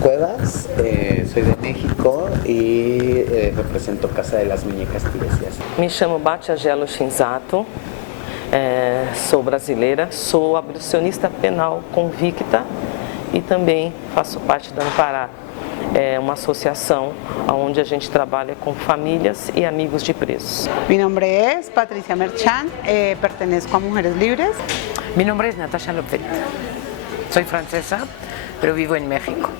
Cuevas, soy de México y represento Casa de las Muñecas Tiresias. Me chamo Batia Gelo Shinzato, sou brasileira, sou abolicionista penal convicta e também faço parte da Ampará. É uma associação onde a gente trabalha com famílias e amigos de presos. Mi nombre es Patricia Merchán, pertenezco a Mujeres Libres. Mi nombre es Natasha Lopet. Soy francesa, pero vivo en México,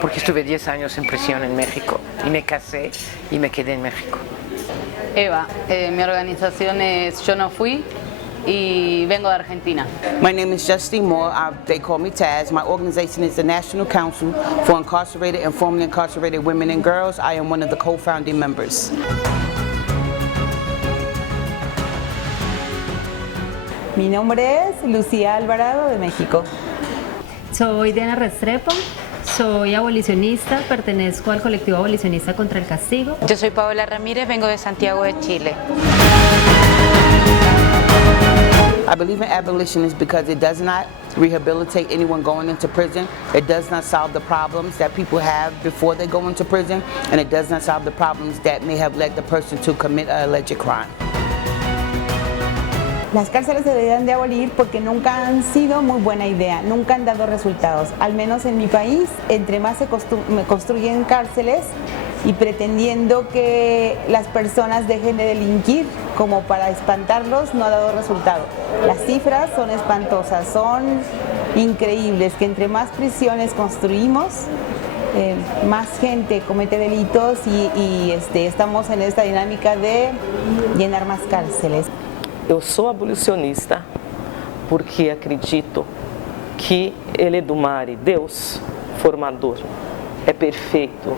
porque estuve 10 años en prisión en México y me casé y me quedé en México. Eva, mi organización es Yo No Fui y vengo de Argentina. My name is Justine Moore. They call me Taz. My organization is the National Council for Incarcerated and Formerly Incarcerated Women and Girls. I am one of the co-founding members. Mi nombre es Lucía Alvarado de México. Soy Diana Restrepo, soy abolicionista, pertenezco al colectivo abolicionista contra el castigo. Yo soy Paola Ramírez, vengo de Santiago de Chile. I believe in abolition because it does not rehabilitate anyone going into prison. It does not solve the problems that people have before they go into prison, and it does not solve the problems that may have led the person to commit an alleged crime. Las cárceles se deberían de abolir porque nunca han sido muy buena idea, nunca han dado resultados. Al menos en mi país, entre más se construyen cárceles y pretendiendo que las personas dejen de delinquir como para espantarlos, no ha dado resultado. Las cifras son espantosas, son increíbles, que entre más prisiones construimos, más gente comete delitos y estamos en esta dinámica de llenar más cárceles. Eu sou abolicionista porque acredito que Eledumare, Deus formador, é perfeito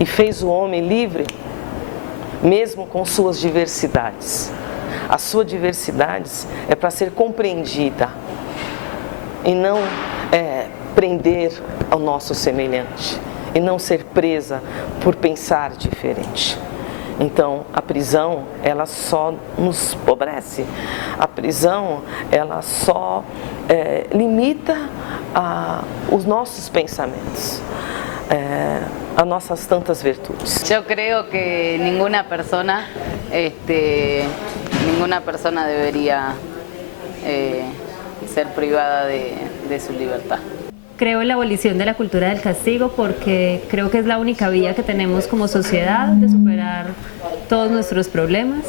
e fez o homem livre, mesmo com suas diversidades. As suas diversidades é para ser compreendida e não prender ao nosso semelhante e não ser presa por pensar diferente. Então, a prisão, ela só nos empobrece. A prisão, ela só limita os nossos pensamentos, a nossas tantas virtudes. Yo creo que ninguna persona debería ser privada de su libertad. Creo en la abolición de la cultura del castigo porque creo que es la única vía que tenemos como sociedad de superar todos nuestros problemas,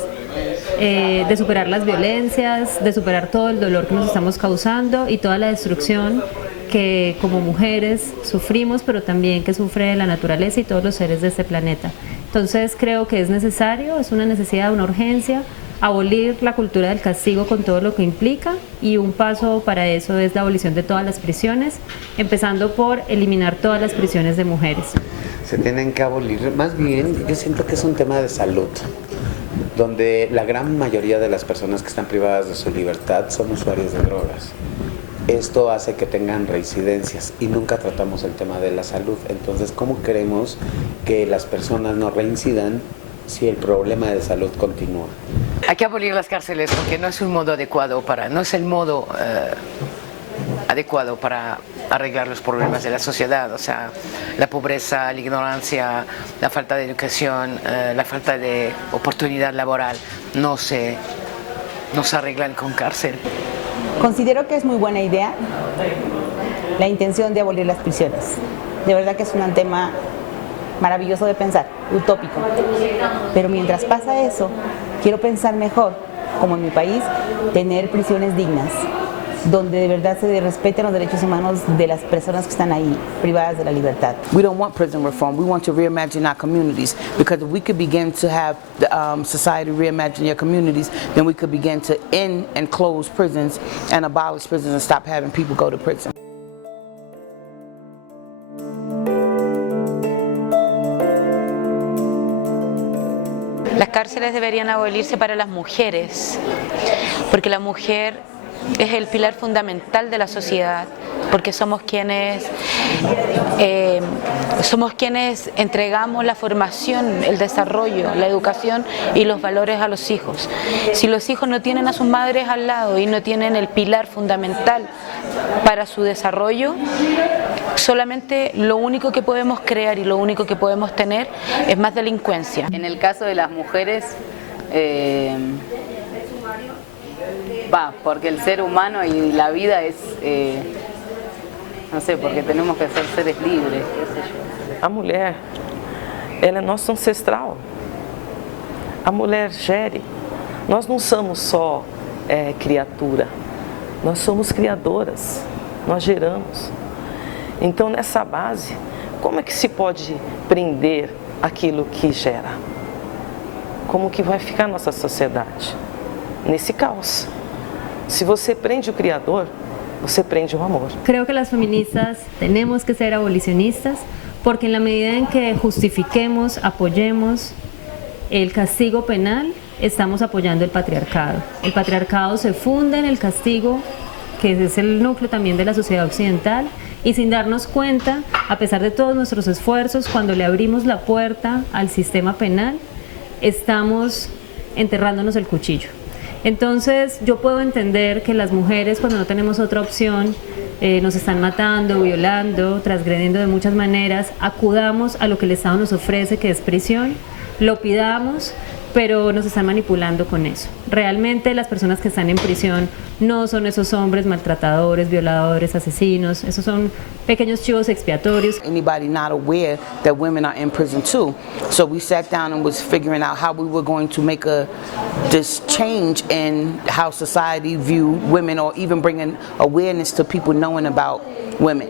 de superar las violencias, de superar todo el dolor que nos estamos causando y toda la destrucción que como mujeres sufrimos, pero también que sufre la naturaleza y todos los seres de este planeta. Entonces creo que es necesario, es una necesidad, una urgencia, abolir la cultura del castigo con todo lo que implica y un paso para eso es la abolición de todas las prisiones, empezando por eliminar todas las prisiones de mujeres. Se tienen que abolir, más bien yo siento que es un tema de salud, donde la gran mayoría de las personas que están privadas de su libertad son usuarios de drogas. Esto hace que tengan reincidencias y nunca tratamos el tema de la salud. Entonces, ¿cómo queremos que las personas no reincidan si el problema de salud continúa? Hay que abolir las cárceles porque no es un modo adecuado no es el modo adecuado para arreglar los problemas de la sociedad, o sea, la pobreza, la ignorancia, la falta de educación, la falta de oportunidad laboral no se arreglan con cárcel. Considero que es muy buena idea la intención de abolir las prisiones. De verdad que es un tema maravilloso de pensar, utópico. Pero mientras pasa eso, quiero pensar mejor, como en mi país, tener prisiones dignas, donde de verdad se respeten los derechos humanos de las personas que están ahí, privadas de la libertad. We don't want prison reform. We want to reimagine our communities, because if we could begin to have society reimagine their communities, then we could begin to end and close prisons and abolish prisons and stop having people go to prison. Las cárceles deberían abolirse para las mujeres, porque la mujer es el pilar fundamental de la sociedad, porque somos quienes entregamos la formación, el desarrollo, la educación y los valores a los hijos. Si los hijos no tienen a sus madres al lado y no tienen el pilar fundamental para su desarrollo, solamente lo único que podemos crear y lo único que podemos tener es más delincuencia. En el caso de las mujeres, porque el ser humano y la vida es, não sei, porque tenemos que ser seres libres. A mulher, ela é nosso ancestral. A mulher gere. Nós não somos só criatura, nós somos criadoras, nós geramos. Então, nessa base, como é que se pode prender aquilo que gera? Como que vai ficar a nossa sociedade? Nesse caos. Si você prende o Criador, você prende o amor. Creo que las feministas tenemos que ser abolicionistas porque en la medida en que justifiquemos, apoyemos el castigo penal, estamos apoyando el patriarcado. El patriarcado se funda en el castigo, que es el núcleo también de la sociedad occidental, y sin darnos cuenta, a pesar de todos nuestros esfuerzos, cuando le abrimos la puerta al sistema penal, estamos enterrándonos el cuchillo. Entonces yo puedo entender que las mujeres, cuando no tenemos otra opción, nos están matando, violando, transgrediendo de muchas maneras, acudamos a lo que el Estado nos ofrece, que es prisión, lo pidamos, pero nos están manipulando con eso. Realmente las personas que están en prisión no son esos hombres maltratadores, violadores, asesinos, esos son pequeños chivos expiatorios. Anybody not aware that women are in prison too. So we sat down and was figuring out how we were going to make this change in how society view women, or even bringing awareness to people knowing about women.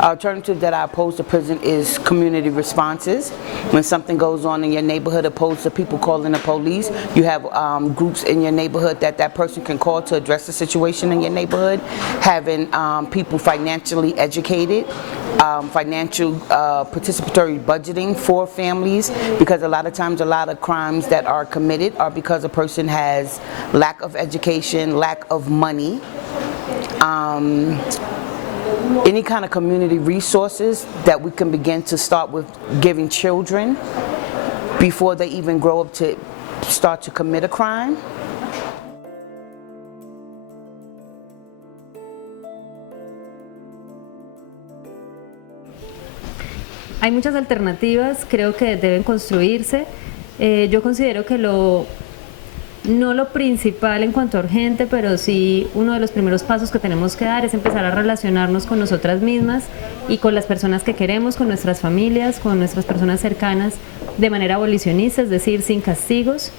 Alternative that I oppose to prison is community responses. When something goes on in your neighborhood, opposed to people calling the police, you have groups in your neighborhood that person can call to address the situation in your neighborhood. Having people financially educated, financial participatory budgeting for families, because a lot of times a lot of crimes that are committed are because a person has lack of education, lack of money. Any kind of community resources that we can begin to start with giving children before they even grow up to start to commit a crime. Hay muchas alternativas, creo que deben construirse. Yo considero que no lo principal en cuanto a urgente, pero sí uno de los primeros pasos que tenemos que dar es empezar a relacionarnos con nosotras mismas y con las personas que queremos, con nuestras familias, con nuestras personas cercanas, de manera abolicionista, es decir, sin castigos,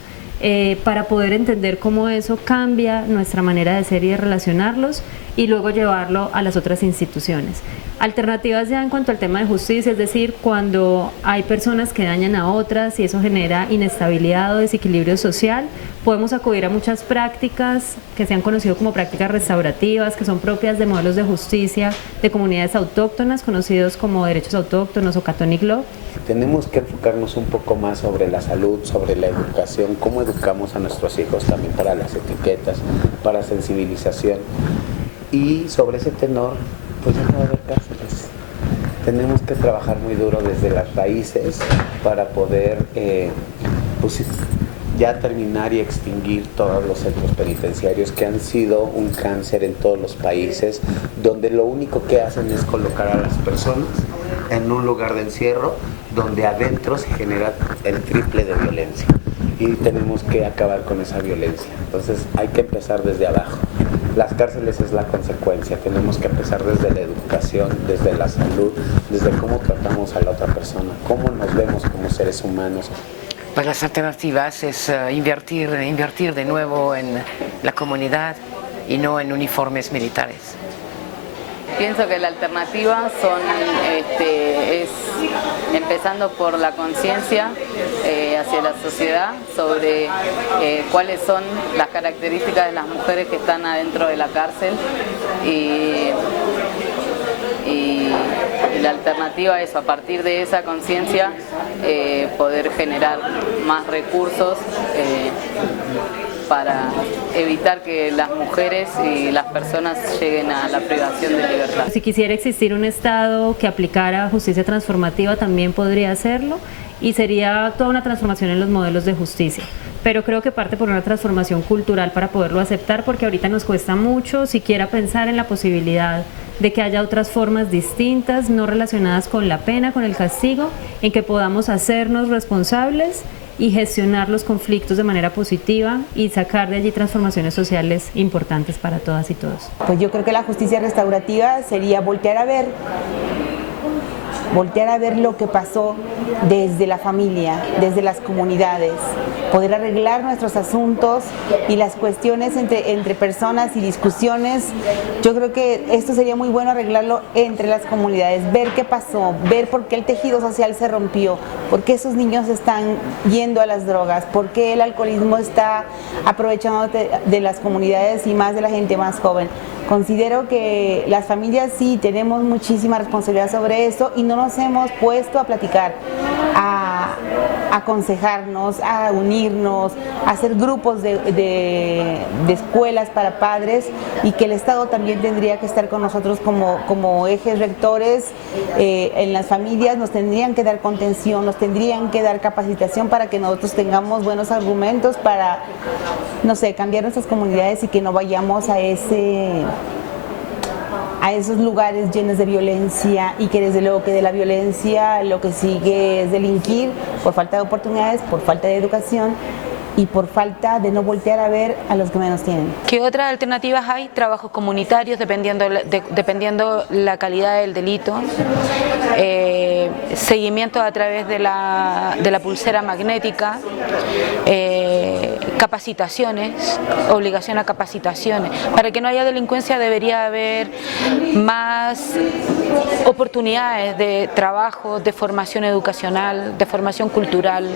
para poder entender cómo eso cambia nuestra manera de ser y de relacionarlos, y luego llevarlo a las otras instituciones. Alternativas ya en cuanto al tema de justicia, es decir, cuando hay personas que dañan a otras y eso genera inestabilidad o desequilibrio social, podemos acudir a muchas prácticas que se han conocido como prácticas restaurativas, que son propias de modelos de justicia de comunidades autóctonas, conocidos como derechos autóctonos o Catónic Law. Tenemos que enfocarnos un poco más sobre la salud, sobre la educación, cómo educamos a nuestros hijos también para las etiquetas, para sensibilización. Y sobre ese tenor, pues ya no va a haber cárceles. Tenemos que trabajar muy duro desde las raíces para poder pues, ya terminar y extinguir todos los centros penitenciarios que han sido un cáncer en todos los países, donde lo único que hacen es colocar a las personas en un lugar de encierro donde adentro se genera el triple de violencia, y tenemos que acabar con esa violencia. Entonces hay que empezar desde abajo. Las cárceles es la consecuencia, tenemos que empezar desde la educación, desde la salud, desde cómo tratamos a la otra persona, cómo nos vemos como seres humanos. Pues las alternativas es invertir de nuevo en la comunidad y no en uniformes militares. Pienso que la alternativa es empezando por la conciencia hacia la sociedad sobre cuáles son las características de las mujeres que están adentro de la cárcel, y la alternativa a eso, a partir de esa conciencia poder generar más recursos para evitar que las mujeres y las personas lleguen a la privación de libertad. Si quisiera existir un Estado que aplicara justicia transformativa, también podría hacerlo, y sería toda una transformación en los modelos de justicia. Pero creo que parte por una transformación cultural para poderlo aceptar, porque ahorita nos cuesta mucho siquiera pensar en la posibilidad de que haya otras formas distintas, no relacionadas con la pena, con el castigo, en que podamos hacernos responsables y gestionar los conflictos de manera positiva y sacar de allí transformaciones sociales importantes para todas y todos. Pues yo creo que la justicia restaurativa sería voltear a ver lo que pasó desde la familia, desde las comunidades, poder arreglar nuestros asuntos y las cuestiones entre personas y discusiones. Yo creo que esto sería muy bueno arreglarlo entre las comunidades, ver qué pasó, ver por qué el tejido social se rompió, por qué esos niños están yendo a las drogas, por qué el alcoholismo está aprovechando de las comunidades y más de la gente más joven. Considero que las familias sí tenemos muchísima responsabilidad sobre eso y no nos hemos puesto a platicar, a aconsejarnos, a unirnos, a hacer grupos de escuelas para padres, y que el Estado también tendría que estar con nosotros como ejes rectores. En las familias nos tendrían que dar contención, nos tendrían que dar capacitación para que nosotros tengamos buenos argumentos para, no sé, cambiar nuestras comunidades y que no vayamos a esos lugares llenos de violencia, y que desde luego que de la violencia lo que sigue es delinquir por falta de oportunidades, por falta de educación y por falta de no voltear a ver a los que menos tienen. ¿Qué otras alternativas hay? Trabajos comunitarios dependiendo la calidad del delito, seguimiento a través de la pulsera magnética, capacitaciones, obligación a capacitaciones. Para que no haya delincuencia debería haber más oportunidades de trabajo, de formación educacional, de formación cultural.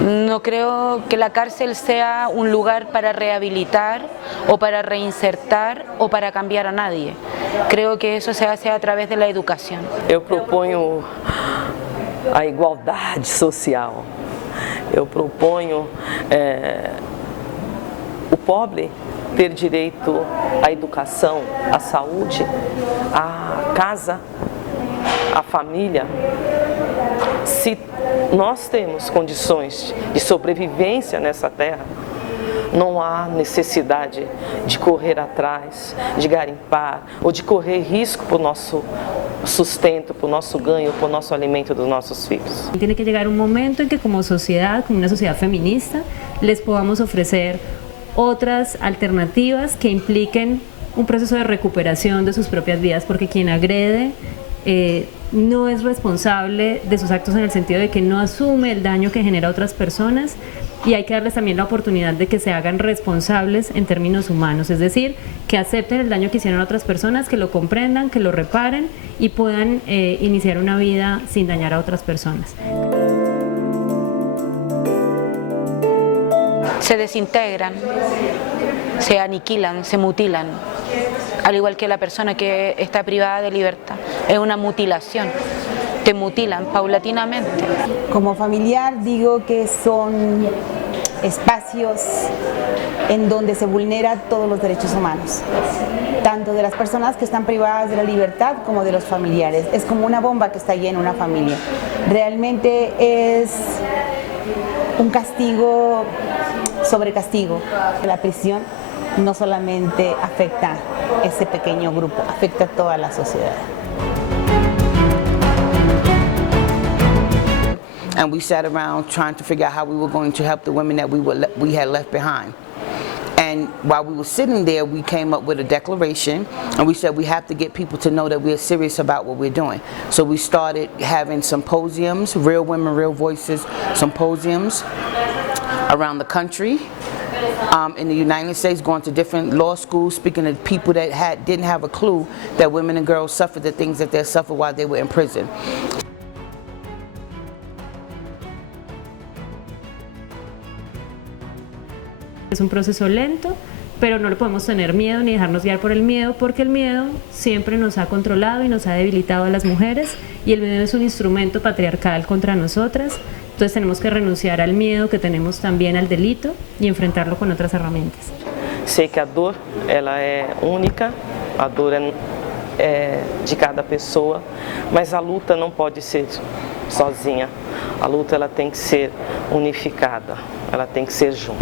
No creo que la cárcel sea un lugar para rehabilitar o para reinsertar o para cambiar a nadie. Creo que eso se hace a través de la educación. Eu proponho a igualdade social. Eu proponho o pobre ter direito à educação, à saúde, à casa, à família. Se nós temos condições de sobrevivência nessa terra, não há necessidade de correr atrás, de garimpar ou de correr risco para o nosso sustento, para o nosso ganho, para o nosso alimento dos nossos filhos. Tiene que llegar un momento en que como sociedad, como una sociedad feminista, les podamos ofrecer otras alternativas que impliquen un proceso de recuperación de sus propias vidas, porque quien agrede no es responsable de sus actos en el sentido de que no asume el daño que genera a otras personas, y hay que darles también la oportunidad de que se hagan responsables en términos humanos, es decir, que acepten el daño que hicieron a otras personas, que lo comprendan, que lo reparen y puedan iniciar una vida sin dañar a otras personas. Se desintegran, se aniquilan, se mutilan, al igual que la persona que está privada de libertad. Es una mutilación, te mutilan paulatinamente. Como familiar digo que son espacios en donde se vulneran todos los derechos humanos, tanto de las personas que están privadas de la libertad como de los familiares. Es como una bomba que está ahí en una familia. Realmente es un castigo sobre castigo. La prisión no solamente afecta a ese pequeño grupo, afecta a toda la sociedad. And we sat around trying to figure out how we were going to help the women that we had left behind. And while we were sitting there, we came up with a declaration, and we said we have to get people to know that we're serious about what we're doing. So we started having symposiums, Real Women, Real Voices symposiums around the country. In the United States, going to different law schools, speaking to people that didn't have a clue that women and girls suffered the things that they suffered while they were in prison. Es un proceso lento, pero no le podemos tener miedo ni dejarnos guiar por el miedo, porque el miedo siempre nos ha controlado y nos ha debilitado a las mujeres, y el miedo es un instrumento patriarcal contra nosotras. Entonces tenemos que renunciar al miedo que tenemos también al delito y enfrentarlo con otras herramientas. Sei que a dor ela é única, a dor é de cada pessoa, mas a luta não pode ser sozinha. A luta ela tem que ser unificada, ela tem que ser junta.